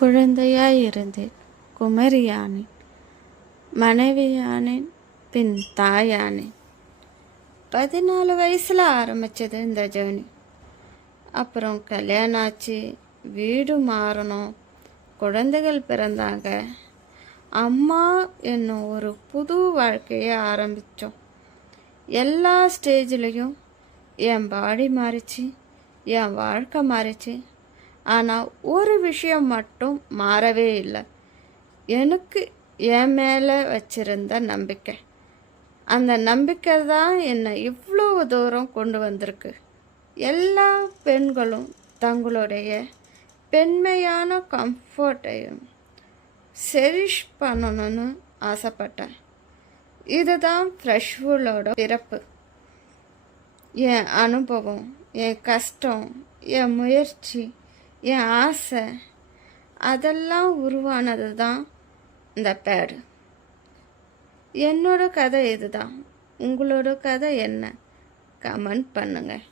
குழந்தையாயிருந்தேன். குமரியானேன், மனைவியானேன், பின் தாயானேன். 14 வயசில் ஆரம்பித்தது இந்த ஜேர்னி. அப்புறம் கல்யாணம் ஆச்சு, வீடு மாறணும், குழந்தைகள் பிறந்தாங்க. அம்மா என்னும் ஒரு புது வாழ்க்கையை ஆரம்பித்தோம். எல்லா ஸ்டேஜ்லேயும் என் பாடி மாறிச்சு, என் வாழ்க்கை மாறிச்சு. ஆனால் ஒரு விஷயம் மட்டும் மாறவே இல்லை, எனக்கு என் மேலே வச்சிருந்த நம்பிக்கை. அந்த நம்பிக்கை தான் என்னை இவ்வளோ தூரம் கொண்டு வந்திருக்கு. எல்லா பெண்களும் தங்களுடைய பெண்மையான கம்ஃபர்ட்டையும் செரிஷ் பண்ணணும்னு ஆசைப்பட்டேன். இதுதான் ஃப்ரெஷ்வுல்லோட பிறப்பு. என் அனுபவம், என் கஷ்டம், என் முயற்சி, என் ஆசை, அதெல்லாம் உருவானது தான் இந்த பேடு. என்னோட கதை இதுதான். உங்களோட கதை என்ன? கமெண்ட் பண்ணுங்கள்.